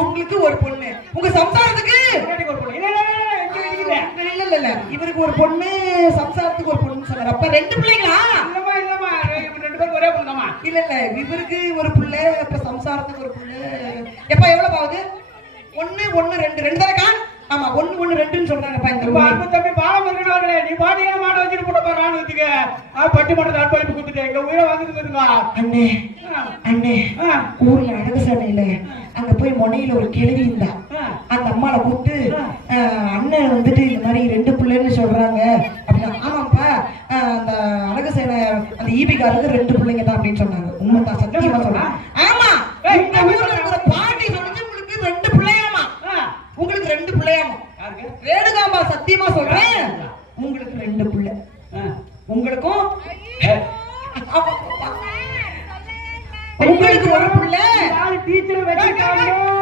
உங்களுக்கு ஒரு பொண்ணு, உங்க சம்சாரத்துக்கு ஒரு பொண்ணு. இல்ல இவருக்கு ஒரு பொண்ணு, சம்சாரத்துக்கு ஒரு பொண்ணு சொன்னாரு. அப்ப 2 பிள்ளைங்களா? இல்லம்மா 2 பேருக்கு ஒரே பொண்ணுதாம்மா. இல்ல இவருக்கு ஒரு புள்ள, அப்ப சம்சாரத்துக்கு ஒரு புள்ள. எப்ப எவ்வளவு ஆகுது? 1 1 2 2 தானக்கா? ஆமா 1 1 2ன்னு சொல்றாங்கப்பா இந்த ஊர்ல. அன்பு தம்பி பாலம் இருக்கனவங்களே, நீ பாட்டியே மாட வச்சிட்டு போட போற ராணுவத்துக்கு. பட்டி மட்டத்தை அன்பளிப்பு கொடுத்துட்டு எங்க உயிரை வந்துட்டு இருங்க. அண்ணே அண்ணே, ஊர்ல அழகுசாலையில அங்க போய் முனையில ஒரு கிழவி இருந்தா. அந்த அம்மாவை கூப்பிட்டு அண்ணன் வந்துட்டு இந்த மாதிரி 2 பிள்ளைன்னு சொல்றாங்க அப்படின்னா, ஆமாப்பா அந்த அழகுசாலை அந்த ஈபிகாருக்கு 2 பிள்ளைங்க தான் அப்படின்னு சொன்னாங்க. உண்மைதான், சத்தியமா சொல்றேன். ஆமா இந்த ஊர்ல